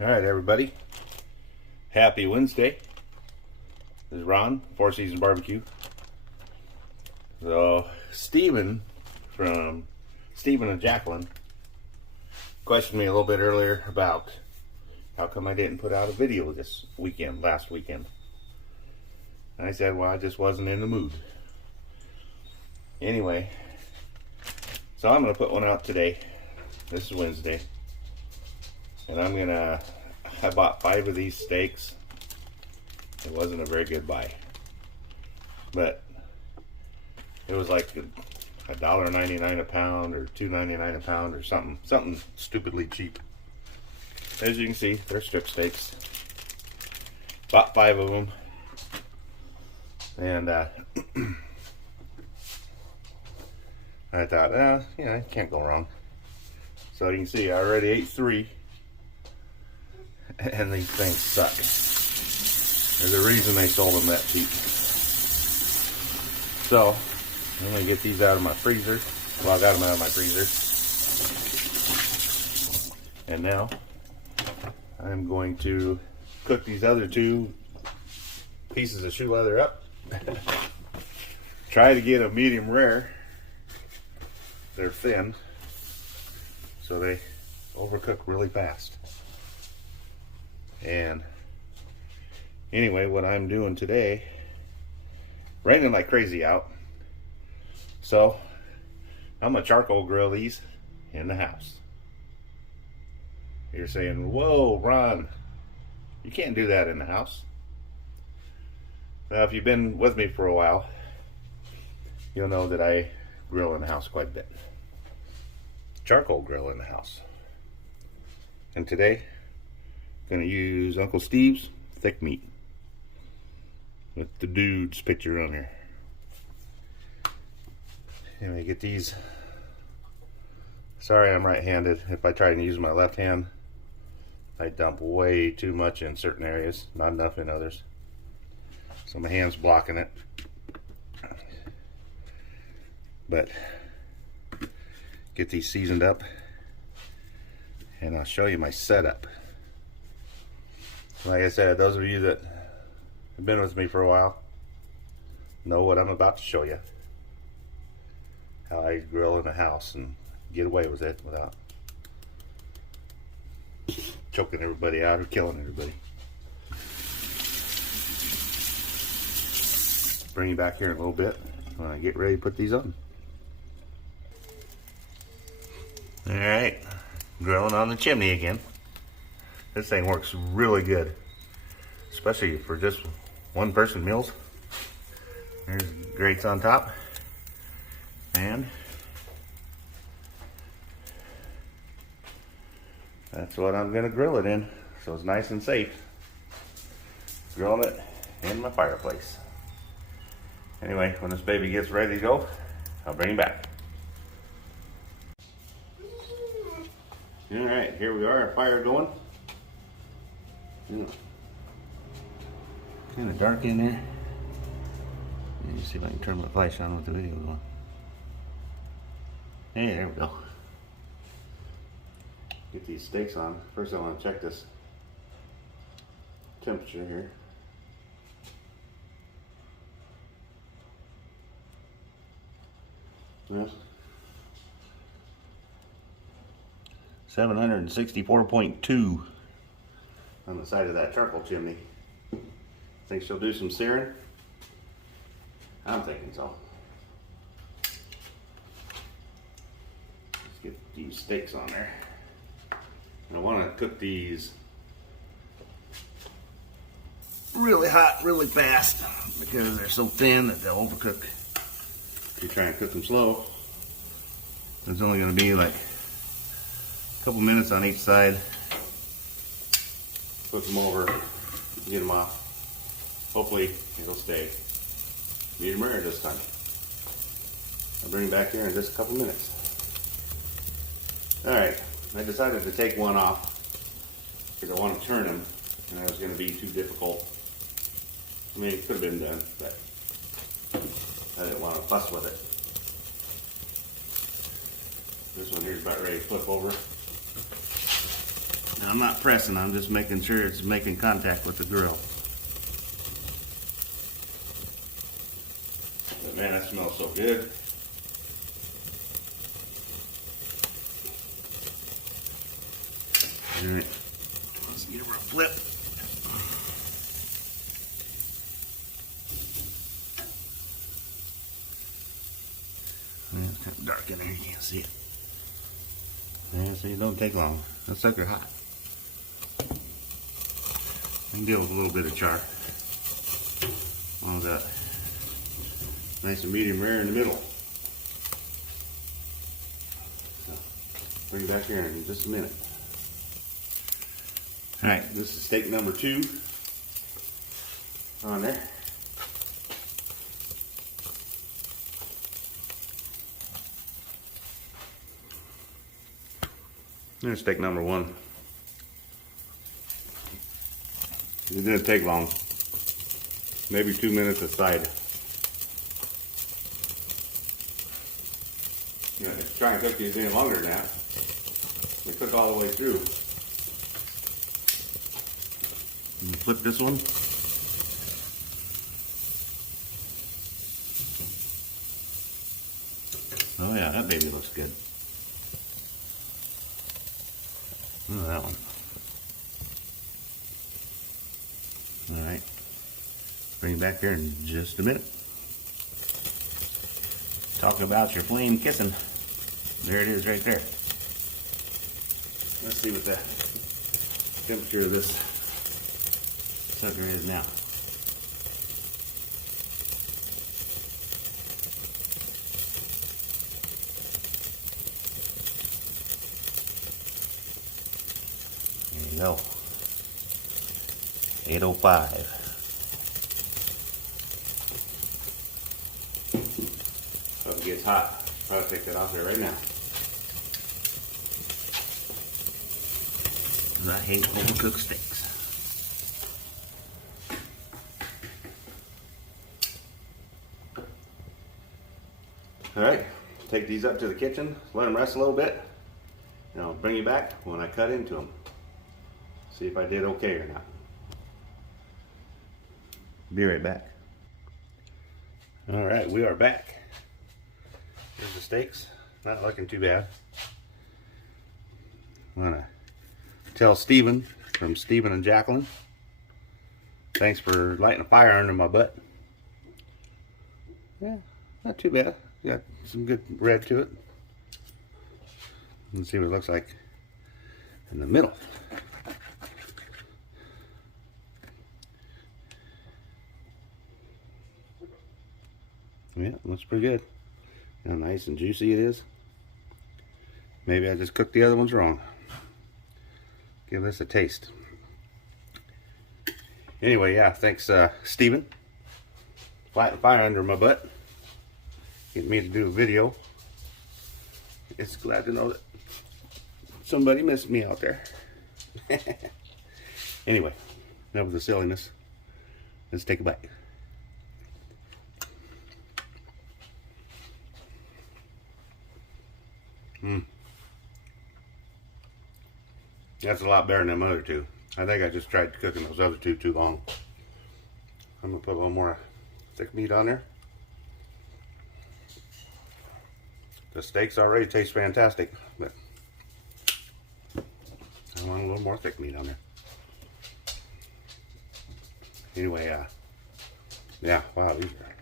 All right, everybody. Happy Wednesday. This is Ron, Four Seasons Barbecue. So, Steven and Jacqueline questioned me a little bit earlier about how come I didn't put out a video last weekend. And I said, well, I just wasn't in the mood. Anyway, so I'm going to put one out today. This is Wednesday. And I bought 5 of these steaks. It wasn't a very good buy. But it was like $1.99 a pound or $2.99 a pound or something stupidly cheap. As you can see, they're strip steaks. Bought 5 of them. And I thought, I can't go wrong. So you can see I already ate 3. And these things suck. There's a reason they sold them that cheap. So, I'm going to get these out of my freezer. Well, I got them out of my freezer. And now, I'm going to cook these other 2 pieces of shoe leather up. Try to get a medium rare. They're thin, so they overcook really fast. And anyway, what I'm doing today, raining like crazy out, so I'm gonna charcoal grill these in the house. You're saying, whoa, Ron, you can't do that in the house. Now, if you've been with me for a while, you'll know that I grill in the house quite a bit. Charcoal grill in the house. And today, I'm going to use Uncle Steve's thick meat with the dude's picture on here. And we get these. Sorry, I'm right-handed. If I try to use my left hand, I dump way too much in certain areas, not enough in others. So my hand's blocking it. But get these seasoned up, and I'll show you my setup. Like I said, those of you that have been with me for a while know what I'm about to show you. How I grill in the house and get away with it without choking everybody out or killing everybody. Bring you back here in a little bit when I get ready to put these on. Alright, grilling on the chimney again. This thing works really good, especially for just one person meals. There's grates on top, and that's what I'm gonna grill it in, so it's nice and safe. Grilling it in my fireplace. Anyway, when this baby gets ready to go, I'll bring him back. Alright, here we are, fire going. Kind of dark in there. Let me see if I can turn my flash on with the video going. Hey, there we go. Get these steaks on. First I want to check this temperature here. Well, 764.2 on the side of that charcoal chimney. Think she'll do some searing? I'm thinking so. Let's get these steaks on there. And I want to cook these really hot, really fast, because they're so thin that they'll overcook. If you try and cook them slow, it's only going to be like a couple minutes on each side. Flip them over, get them off. Hopefully it'll stay medium rare this time. I'll bring it back here in just a couple minutes. Alright, I decided to take one off because I want to turn them, and that was going to be too difficult. I mean, it could have been done, but I didn't want to fuss with it. This one here is about ready to flip over. I'm not pressing, I'm just making sure it's making contact with the grill. But man, that smells so good. Alright, let's give her a flip. It's kind of dark in there, you can't see it. Yeah, see, it don't take long. That sucker hot. I can deal with a little bit of char. All that nice and medium rare in the middle. So, bring it back here in just a minute. Alright, this is steak number 2 on there. There's steak number 1. It didn't take long. Maybe 2 minutes aside. You know, try and cook these in longer than that. They cook all the way through. And flip this one. Oh yeah, that baby looks good. Oh, that one. Alright. Bring it back here in just a minute. Talk about your flame kissing. There it is right there. Let's see what the temperature of this sucker is now. There you go. 805. So if it gets hot, probably take that off there right now. I hate overcooked steaks. Alright, take these up to the kitchen, let them rest a little bit, and I'll bring you back when I cut into them. See if I did okay or not. Be right back. Alright, we are back. Here's the steaks. Not looking too bad. I'm gonna tell Steven from Steven and Jacqueline, thanks for lighting a fire under my butt. Yeah, not too bad. Got some good red to it. Let's see what it looks like in the middle. Yeah, looks pretty good. How nice and juicy it is. Maybe I just cooked the other ones wrong. Give this a taste. Anyway, yeah, thanks Steven. Lighting fire under my butt. Getting me to do a video. It's glad to know that somebody missed me out there. Anyway, enough of the silliness. Let's take a bite. That's a lot better than them other two. I think I just tried cooking those other two too long. I'm gonna put a little more thick meat on there. The steaks already taste fantastic, but I want a little more thick meat on there. Anyway, yeah, wow, these are.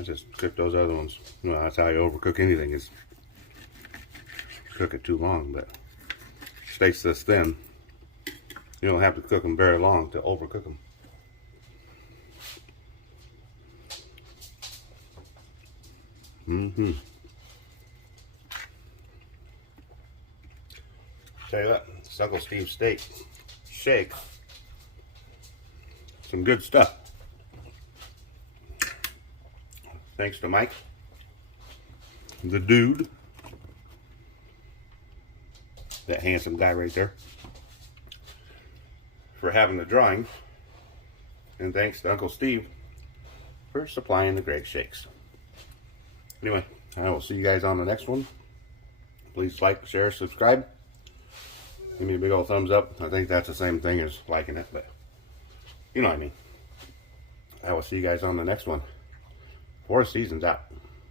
I just cooked those other ones. Well, that's how you overcook anything, is cook it too long, but steaks this thin, you don't have to cook them very long to overcook them. Tell you what, this Uncle Steve steak shake, some good stuff. Thanks to Mike, the dude, that handsome guy right there, for having the drawing, and thanks to Uncle Steve for supplying the Greg shakes. Anyway, I will see you guys on the next one. Please like, share, subscribe, Give me a big old thumbs up. I think that's the same thing as liking it, but you know what I mean. I will see you guys on the next one. 4th season's out.